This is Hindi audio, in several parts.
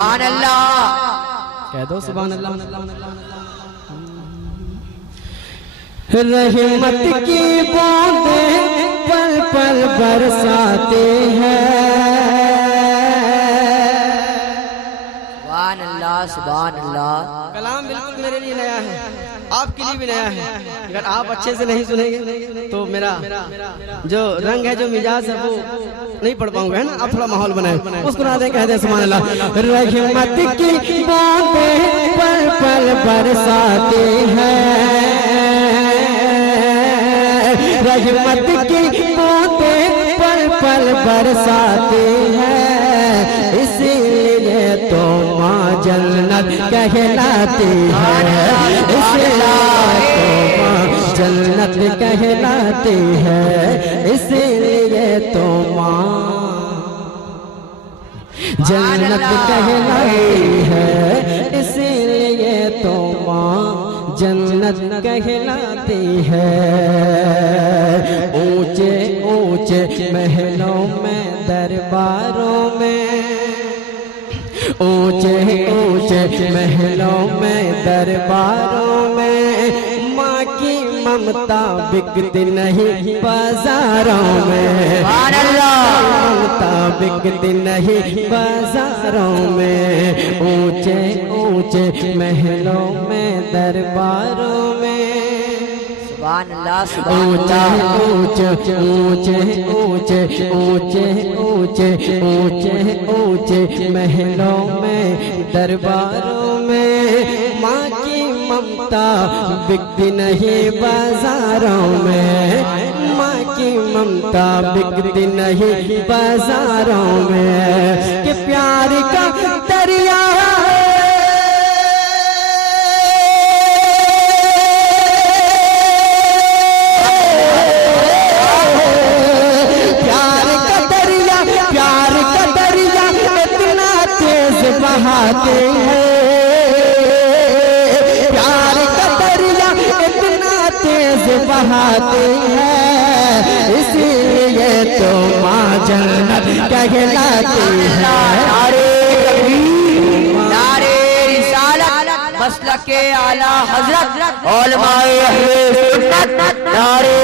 सुभान अल्लाह कह दो सुभान अल्लाह। रहमत की बूंदें पल पल बरसाते हैं। सुभान अल्लाह सुभान अल्लाह। कलाम बिल्कुल मेरे लिए नया है, आपके लिए भी नया है। अगर आप अच्छे से नहीं सुनेंगे तो मेरा जो रंग है, जो मिजाज है, वो नहीं पढ़ पाऊंगा, है ना। आप थोड़ा माहौल बनाए, मुस्कुरा दे, कह दे सुभान अल्लाह। रहमत की बूंदें पल पल बरसाते हैं। रहमत की बूंदें पल पल बरसाते हैं। इसीलिए तो माँ जन्नत कहलाती है। इसीलिए तो माँ जन्नत कहलाती है। इसीलिए तो माँ जन्नत कहलाती है। इसीलिए तो माँ जन्नत कहलाती है। ऊंचे ऊंचे महलों में दरबारों में, ऊंचे ऊंचे महलों में दरबारों में माँ की ममता बिकती नहीं बाजारों में। ममता बिकती नहीं बाजारों में। ऊंचे ऊंचे महलों में दरबारों में सुभान अल्लाह ऊंचे ऊंचे ऊंचे ऊंचे ऊंचे ऊंचे ऊंचे ऊंचे महलों में दरबारों में माँ की ममता बिकती नहीं बाजारों में। माँ की ममता बिकती नहीं बाजारों में। कि प्यार का दरिया बहाते हैं। प्यार का दरिया इतना तेज बहाते हैं। इसीलिए तो माँ जन्नत कहलाती है। नारे रिसालत मसलके आला हजरत उलमाए अहले सुन्नत नारे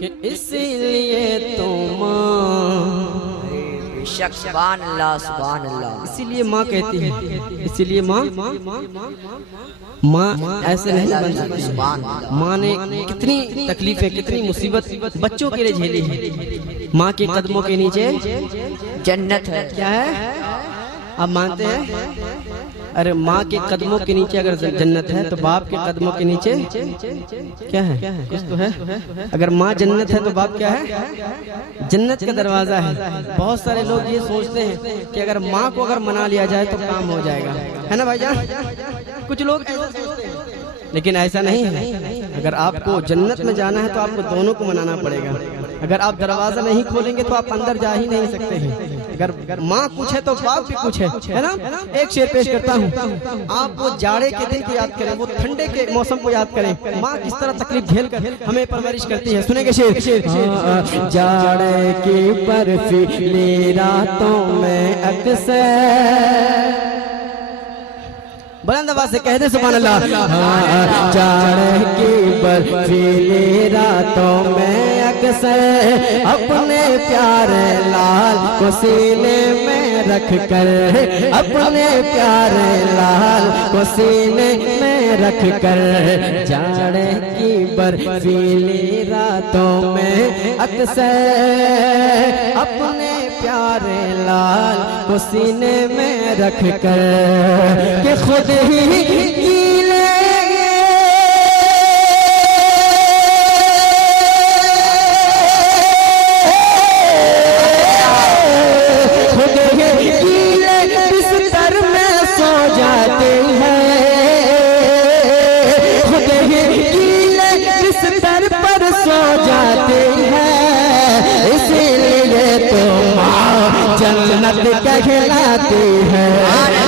कि इसीलिए तो सुभान अल्लाह सुभान अल्लाह। इसीलिए माँ कहती है। इसीलिए माँ ऐसे नहीं बन सकती। माँ ने कितनी तकलीफें, कितनी मुसीबत बच्चों के लिए झेली है। माँ के कदमों के नीचे जन्नत है। क्या है, आप मानते हैं? अरे माँ के कदमों के नीचे अगर जन्नत है तो बाप के कदमों के नीचे क्या है? कुछ तो है। अगर माँ जन्नत है तो बाप क्या है? जन्नत का दरवाजा है। बहुत सारे लोग ये सोचते हैं कि अगर माँ को अगर मना लिया जाए तो काम हो जाएगा, है ना भाईजान? कुछ लोग ऐसा सोचते हैं, लेकिन ऐसा नहीं है। अगर आपको जन्नत में जाना है तो आपको दोनों को मनाना पड़ेगा। अगर आप दरवाजा नहीं खोलेंगे तो आप अंदर जा ही नहीं सकते हैं। अगर माँ कुछ है तो बाप भी कुछ है ना। एक शेर पेश करता हूँ, आप वो जाड़े के दिन को याद करें, वो ठंडे के मौसम को याद करें। माँ किस तरह तकलीफ झेल कर हमें परवरिश करती है। सुनेंगे शेर। जाड़े की बर्फीली रातों में अक्सर, बुलंद आवाज से कह दे सुभान अल्लाह। जाड़े की बर्फीली रातों में अक्सर अपने प्यारे लाल को सीने में रख कर, अपने प्यारे लाल को सीने में रख कर, जाड़े की बर्फीली रातों में अक्सर अपने प्यारे लाल को सीने में रख कर के खुद ही गीले खुद ही गीले बिस्तर में सो जाते हैं। खुद ही गीले बिस्तर पर सो जाते हैं। इसीलिए तो माँ जन्नत कहलाती है।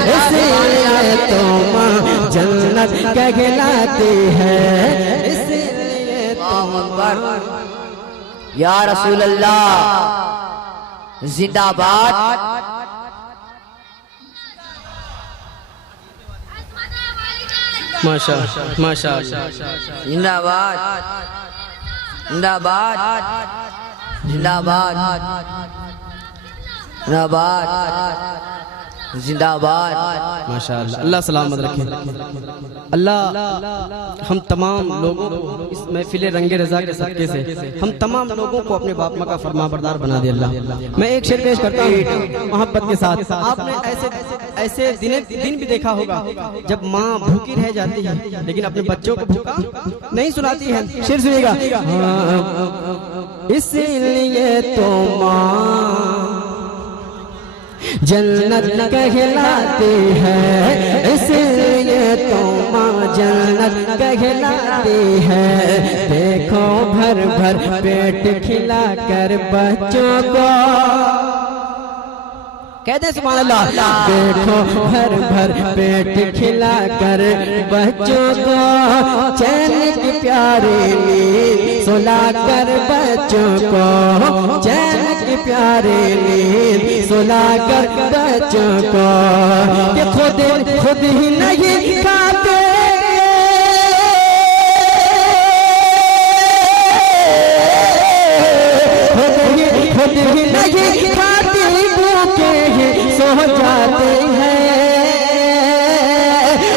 इसीलिए तो माँ जन्नत कहलाती है। इसीलिए तो या रसूल अल्लाह जिंदाबाद माशा माशा जिंदाबाद जिंदाबाद जिंदाबाद जिंदाबाद जिंदाबाद। माशाअल्लाह, अल्लाह सलामत रखे। अल्लाह हम तमाम लोगों को इस महफिल रंगे रजा के सदके से हम तमाम लोगों को अपने बाप माँ का फरमाबरदार बना दे अल्लाह। मैं एक शेर पेश करता हूँ मोहब्बत के साथ। आपने ऐसे दिन भी देखा होगा जब माँ भूखी रह जाती है लेकिन अपने बच्चों को भूखा नहीं सुनाती है। शेर सुनिएगा। इसलिए तो माँ जन्नत कहलाती है, इसलिए तो माँ जन्नत कहलाती है। देखो भर भर पेट खिला कर बच्चों को, कहते हैं सुभान अल्लाह। देखो भर भर पेट खिला कर बच्चों को, चैन की प्यारी नींद सुला कर बच्चों को, चैन की प्यारी नींद सुला कर बच्चों को। कि खुद ही नहीं खाते, खुद ही नहीं खाती, भूखे ही सो जाते हैं।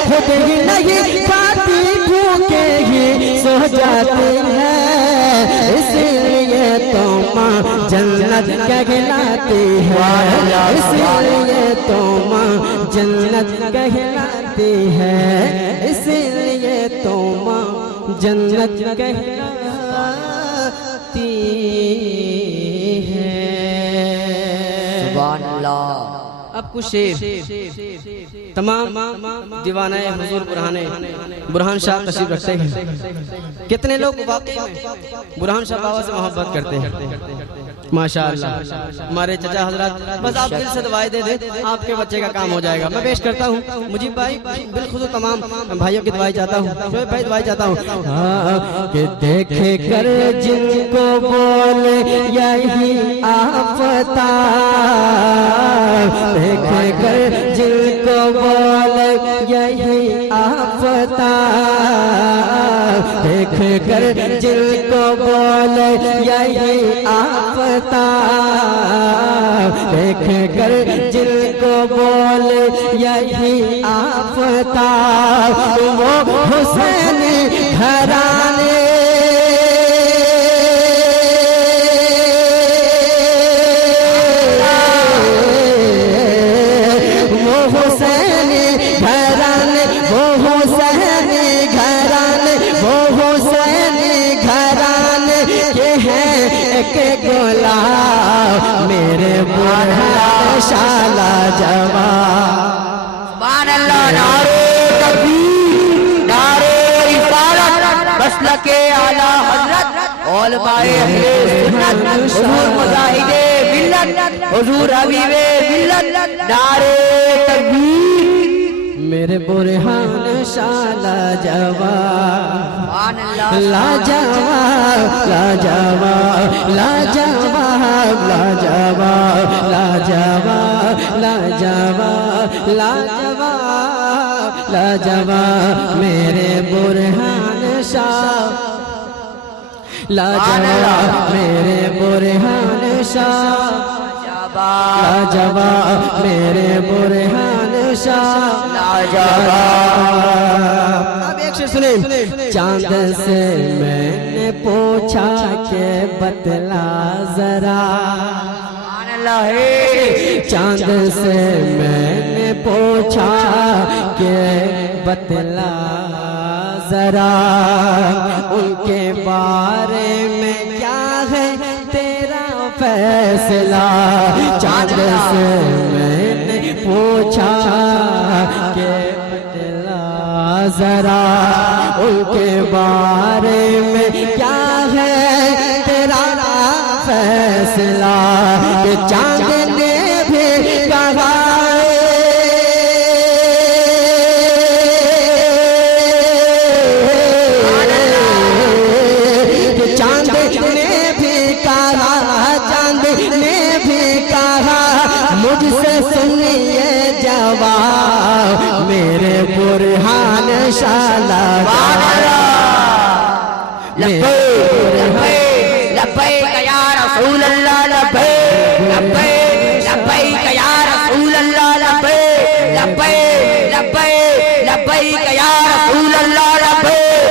खुद ही नहीं खाती, भूखे ही सो जाते हैं। इसलिए तो माँ जन्नत कहलाती है, इसलिए तो माँ जन्नत कहलाती है, इसलिए तो माँ जन्नत कहलाती है। सुभान अल्लाह। अब कुछ शेर तमाम दीवाना हुजूर बुरहान शाह तशरीफ रखते हैं। कितने लोग वाकई में बुरहान शाह बाबा से मोहब्बत करते हैं। माशाअल्लाह हमारे चचा हजरत, बस आप दिल से दवाई दे दे आपके बच्चे का काम हो जाएगा। मैं पेश करता हूँ मुजीब भाई, बिलखुसूस तमाम भाइयों की दवाई चाहता हूँ, शोएब भाई दवाई चाहता हूँ। कि देखे कर जिनको बोले यही आफताब, देखे कर जिनको बोले यही आफताब, देखे कर जिनको बोले यही आफताब, देखे कर जिनको बोले यही आफताब। वो हुसैनी घराने, वो हुसैनी घराने, वो हुसैनी घराने, वो हुसैनी घराने के हैं एक गुलाम मेरे बुरहान शाला जवान। सुभान अल्लाह। नारे तकबीर, नारे रिसालत, मसलके आला हजरत, उलमाए अहले सुन्नत, हुजूर मुजाहिदे मिल्लत, हुजूर हबीबे मिल्लत। नारे तकबीर। मेरे बुरहान शाला जवान, लाजवाब लाजवाब लाजवाब लाजवाब लाजवाब लाजवाब लाजवाब लाजवाब मेरे बुरहान शाह, लाजवाब मेरे बुरहान शाह, लाजवाब मेरे बुरहान शाह, लाजवाब। अब एक शेर सुने। चांद से मैंने पूछा के बतला जरा, चांद से मैंने पूछा के बतला जरा, उनके बारे में क्या है तेरा फैसला। चांद से मैंने पूछा के बतला जरा, उनके बारे में क्या है तेरा फैसला। कि चांद ने भी कहा मुझसे सुन सुनिए जवाब मेरे बुरहान शाला लब्बैक या रसूल अल्लाह लब्बैक लब्बैक या रसूल अल्लाह लब्बैक लब्बैक या रसूल अल्लाह लब्बैक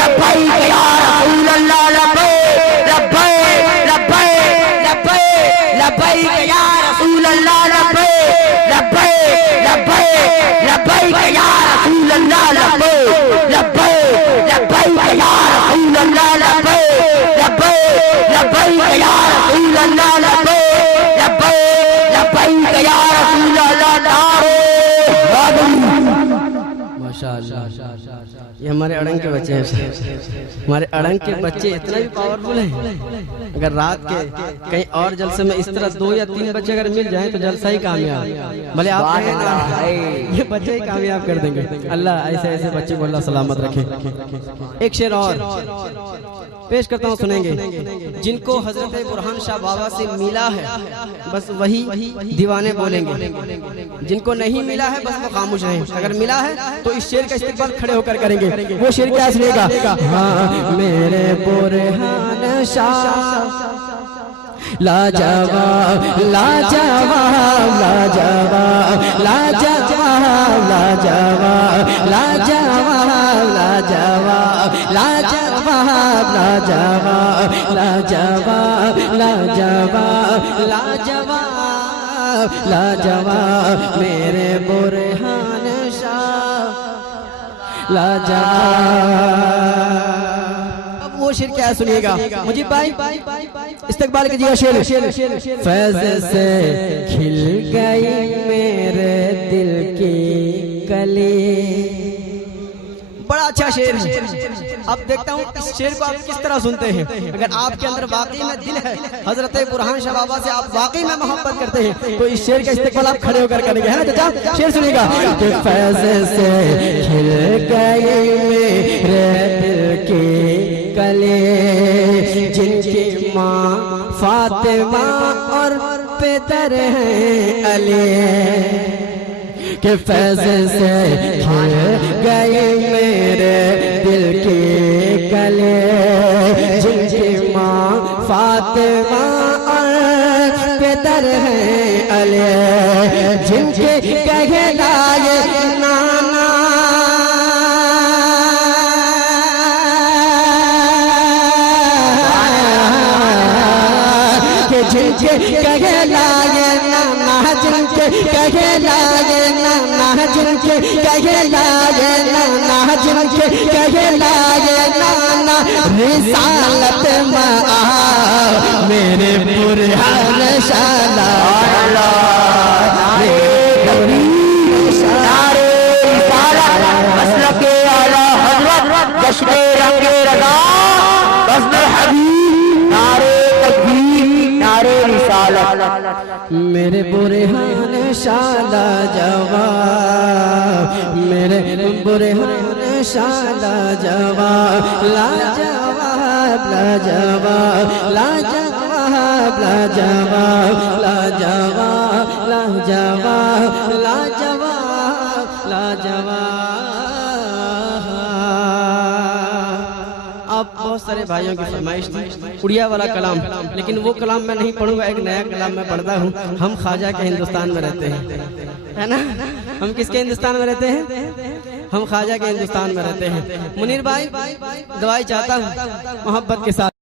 लब्बैक या रसूल अल्लाह लब्बैक लब्बैक या रसूल अल्लाह लब्बैक लब्बैक या रसूल अल्लाह लब्बैक लब्बैक या रसूल अल्लाह लब्बैक लब्बैक या रसूल अल्लाह लब्बैक लब्बैक या रसूल अल्लाह माशाअल्लाह। ये हमारे अड़ंग के बच्चे हैं। हमारे अड़ंग के बच्चे इतना भी पावरफुल हैं, अगर रात के कहीं और जलसे में इस तरह 2 या 3 बच्चे अगर मिल जाएं तो जलसा ही कामयाब। भले आप कहें ना, ये बच्चे ही कामयाब कर देंगे। अल्लाह ऐसे ऐसे बच्चे को अल्लाह सलामत रखे। एक शेर और पेश करता हूँ, सुनेंगे। जिनको हजरत बुरहान शाह बाबा से मिला है बस वही दीवाने बोलेंगे, जिनको नहीं मिला है बस वो खामोश रहें। अगर मिला है तो इस शेर का इस्तेमाल खड़े होकर करेंगे। वो शेर क्या सुनेगा? हाँ मेरे बुरहान शाह लाजवाब लाजवाब लाजवाब लाजवाब लाजवाब लाजवाब लाजवाब लाजवाब लाजवाब लाजवाब लाजवाब लाजवाब लाजवाब मेरे बुरहान शाह लाजवाब। वो शेर क्या सुनिएगा मुझे भाई, इस्तकबाल कीजिएगा शेर। फैज़ से खिल गई मेरे दिल की कली। बड़ा अच्छा शेर है। अब देखता हूँ इस शेर को आप किस तरह सुनते हैं। अगर आपके अंदर वाकई में दिल है हजरत बुरहान शाह बाबा से, आप वाकई में मोहब्बत करते हैं तो इस शेर का इस्तेमाल आप खड़े होकर करेंगे, है ना चाचा? शेर सुनिएगा। फैज़ से खिल गई मेरे दिल की कले, जिनकी माँ फातिमा और पितर हैं अली, के फैज़ से खिल गए मेरे दिल की कले, जिनकी माँ फातिमा और पितर हैं अली, जिनके कहलाए नाना जिनके कहलाए नाना, जिनके कहलाए नाना, जिनके कहलाए नाना, जिनके कहलाए नाना, रिसालत में आ मेरे बुरहान शाह मसलके आला हज़रत जश्न रंगे रज़ा बज़्म हबीब नारे तकबीर नारे रिसालत। मेरे बुरहान शाह लाजवाब, मेरे बुरहान शाह लाजवाब लाजवाब लाजवाब लाजवाब लाजवाब लाजवाब लाजवाब लाजवाब लाजवाब। अब बहुत सारे भाइयों की फरमाइश थी उड़िया वाला कलाम, लेकिन वो कलाम मैं नहीं पढ़ूंगा, एक नया कलाम मैं पढ़ता हूँ। हम ख्वाजा के हिंदुस्तान में रहते हैं, है ना? हम किसके हिंदुस्तान में रहते हैं? हम ख्वाजा के हिंदुस्तान में रहते हैं। मुनीर भाई दवाई चाहता हूँ मोहब्बत के साथ।